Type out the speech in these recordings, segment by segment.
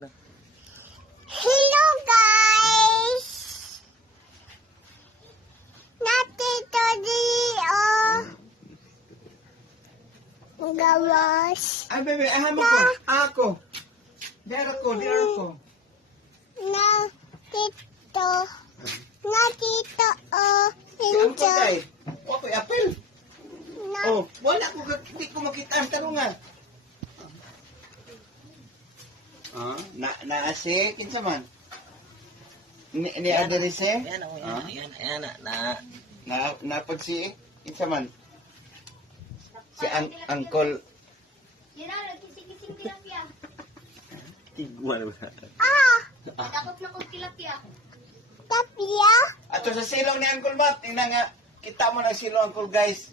Hello guys! Natito Dio! Gawas! Ay, bebe, ahamo ko. Ako. Dera ko. Natito. Natito Si Uncle Injo. Day. Okay, apel. Na, Oh, wala ko. Hindi ko makita ang tarungan. Naasi, kinsa man? Ni Aderise? Ayan ako, ayan, Napagsi, kinsa man? Si Uncle. Kising tilapia. Tigwan mo. Takot na kong tilapia. tapia. Ato sa silong ni Uncle Matt, ina nga, kita mo na silong Uncle guys.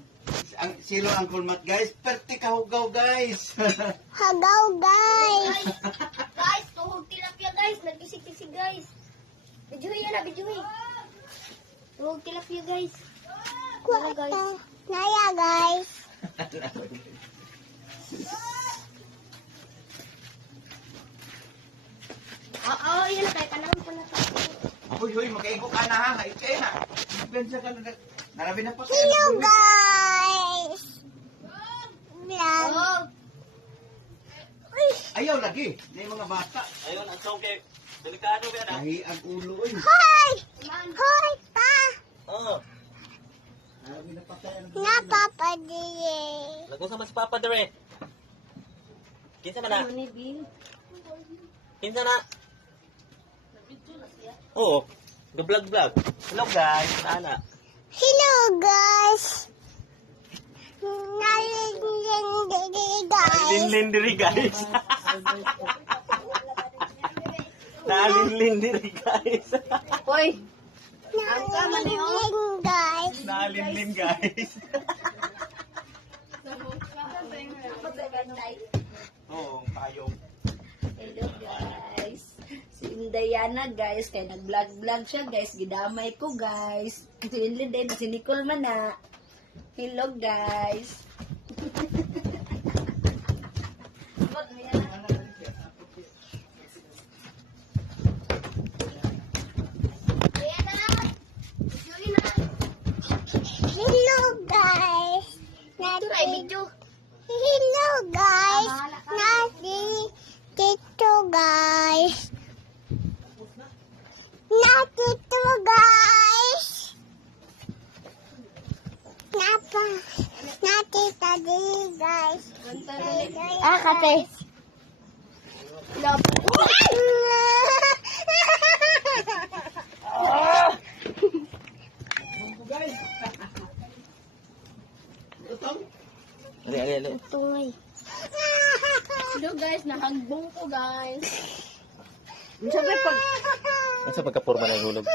Ang silong Uncle Matt guys, perti kahugaw guys. Hagaw guys. Guys, tuhog tilapia guys. Nagkisig-kisig guys. Bijuhi yan na, bijuhi. Tuhog tilapia guys. Kwata. Naya guys. Oo, yun na tayo. Kanang po na tayo. Hoy, makaigok ka na ha, ikay na. Gansa ka na. Narabi na pa sa Hello guys. Vlog. Oh, Uy. Ayaw lagi, na yung mga bata. Ayun, ang songke. Delikado ba na? Lahi ang ulo eh. Hoy! man. Hoy pa! Oo. Narabi na pa tayo. Napapadiye. Lago sa mas papa dire. Kinsa man na? Ano ni Bill? Kinsa na? Oo. Vlog. Hello guys, ana. Hello guys. Nalilindi guys. Linlin diri guys. Nalinlin diri guys. Hoy, Nalilindi guys. Nalinlin guys. Oo, payong. hello guys. Si Indayana guys, kaya nag-vlog siya guys. Gidamay ko guys. Si Linlin na si Nicole man na. Hello guys. Hello guys. Hello guys. Nati dito guys. Natito guys. Natita di guys. Kate. Guys. Utong. Ali. Tuy. Hello guys, nahagbong ko guys. Asa pagkapurma na hulog?